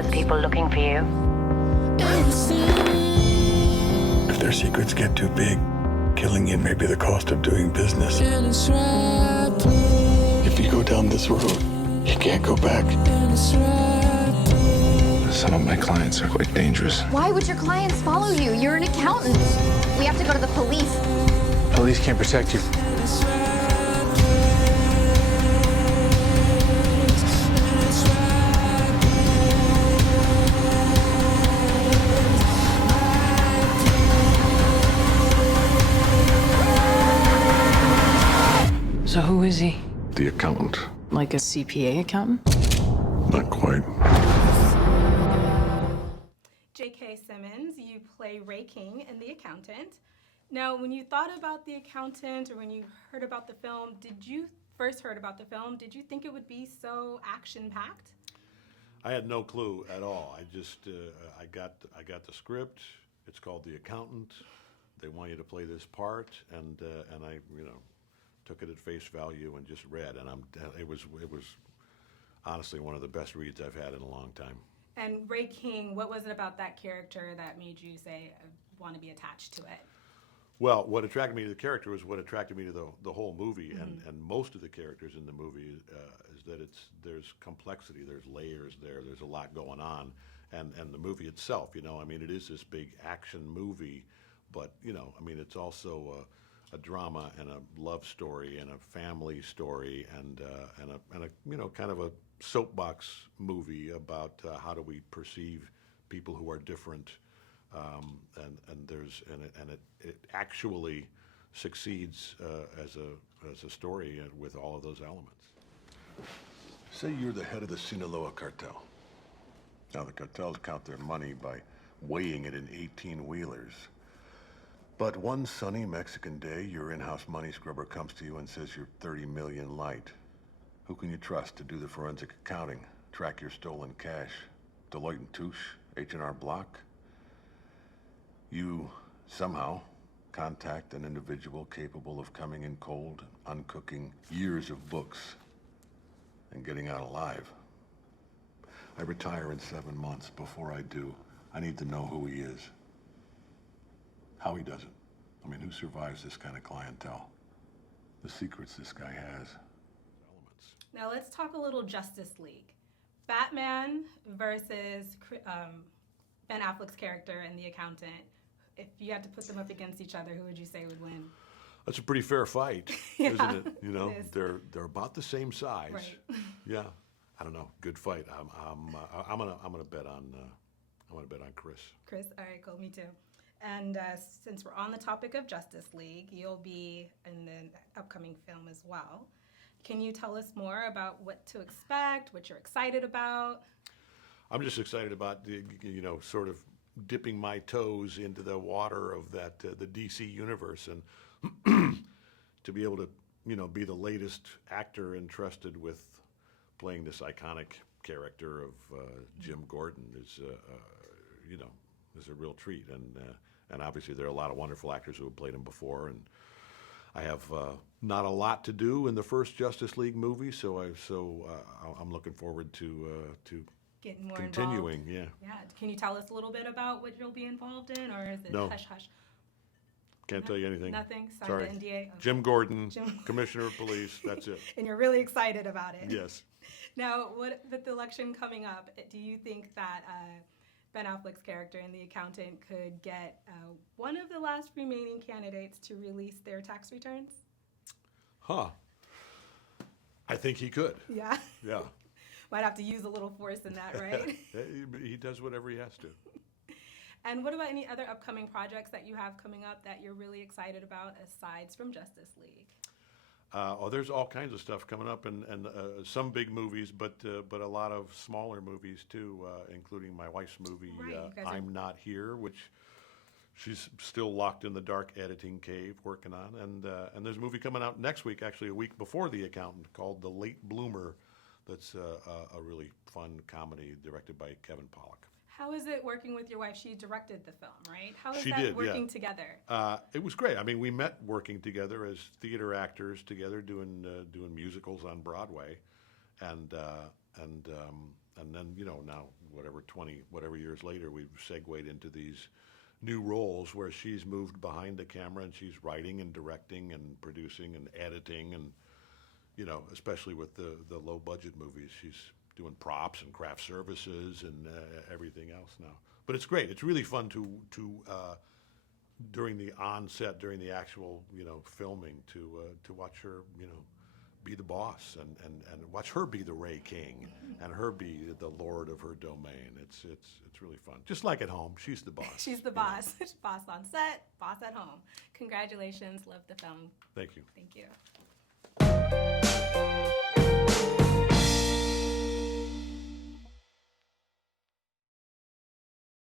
There's people looking for you. If their secrets get too big, killing you may be the cost of doing business. If you go down this road, you can't go back. Some of my clients are quite dangerous. Why would your clients follow you? You're an accountant. We have to go to the police. Police can't protect you. So who is he? The accountant. Like a CPA accountant? Not quite. J.K. Simmons, you play Ray King in The Accountant. Now, when you thought about The Accountant, or when you heard about the film, did you think it would be so action-packed? I had no clue at all. I just I got the script. It's called The Accountant. They want you to play this part, and I took it at face value and just read, and it was honestly one of the best reads I've had in a long time. And Ray King, what was it about that character that made you say, I want to be attached to it? Well, what attracted me to the character was what attracted me to the whole movie, and most of the characters in the movie is that there's complexity, there's layers there's a lot going on, and the movie itself, it is this big action movie, but it's also a drama and a love story and a family story and a kind of a soapbox movie about how do we perceive people who are different, and it actually succeeds as a story with all of those elements. Say you're the head of the Sinaloa cartel. Now, the cartels count their money by weighing it in 18-wheelers. But one sunny Mexican day, your in-house money scrubber comes to you and says you're 30 million light. Who can you trust to do the forensic accounting, track your stolen cash? Deloitte & Touche, H&R Block? You somehow contact an individual capable of coming in cold, uncooking years of books, and getting out alive. I retire in 7 months. Before I do, I need to know who he is. How he does it. Who survives this kind of clientele? The secrets this guy has. Now let's talk a little Justice League. Batman versus Ben Affleck's character in The Accountant. If you had to put them up against each other, who would you say would win? That's a pretty fair fight, Yeah, isn't it? it is. They're about the same size. Right. Yeah, I don't know. Good fight. I'm gonna bet on Chris. Chris, all right, cool, me too. And since we're on the topic of Justice League, you'll be in the upcoming film as well. Can you tell us more about what to expect, what you're excited about? I'm just excited about sort of dipping my toes into the water of the DC universe, and to be able to be the latest actor entrusted with playing this iconic character of Jim Gordon is a real treat, and obviously there are a lot of wonderful actors who have played him before, and I have not a lot to do in the first Justice League movie, so I'm looking forward to Getting more continuing. Involved. Yeah. Can you tell us a little bit about what you'll be involved in, or is it hush hush? Can't tell you anything. Nothing. Sign Sorry. the NDA. Okay. Jim Gordon, Commissioner of Police. That's it. And you're really excited about it. Yes. Now, with the election coming up, do you think that Ben Affleck's character in The Accountant could get one of the last remaining candidates to release their tax returns? Huh. I think he could. Yeah. Yeah. Might have to use a little force in that, right? He does whatever he has to. And what about any other upcoming projects that you have coming up that you're really excited about aside from Justice League? There's all kinds of stuff coming up, and some big movies, but a lot of smaller movies too, including my wife's movie, I'm Not Here, which she's still locked in the dark editing cave working on, and there's a movie coming out next week, actually a week before The Accountant, called The Late Bloomer. That's a really fun comedy directed by Kevin Pollak. How is it working with your wife? She directed the film, right? How is She that did, working yeah. together? It was great. I mean, we met working together as theater actors together, doing musicals on Broadway, and And then, now, whatever years later, we've segued into these new roles where she's moved behind the camera and she's writing and directing and producing and editing and, especially with the low budget movies, she's doing props and craft services and everything else now. But it's great. It's really fun to during the onset, during the actual, filming, to watch her, be the boss and watch her be the Ray King and her be the lord of her domain. It's really fun. Just like at home, she's the boss. She's the boss. Boss on set, boss at home. Congratulations. Love the film. Thank you. Thank you.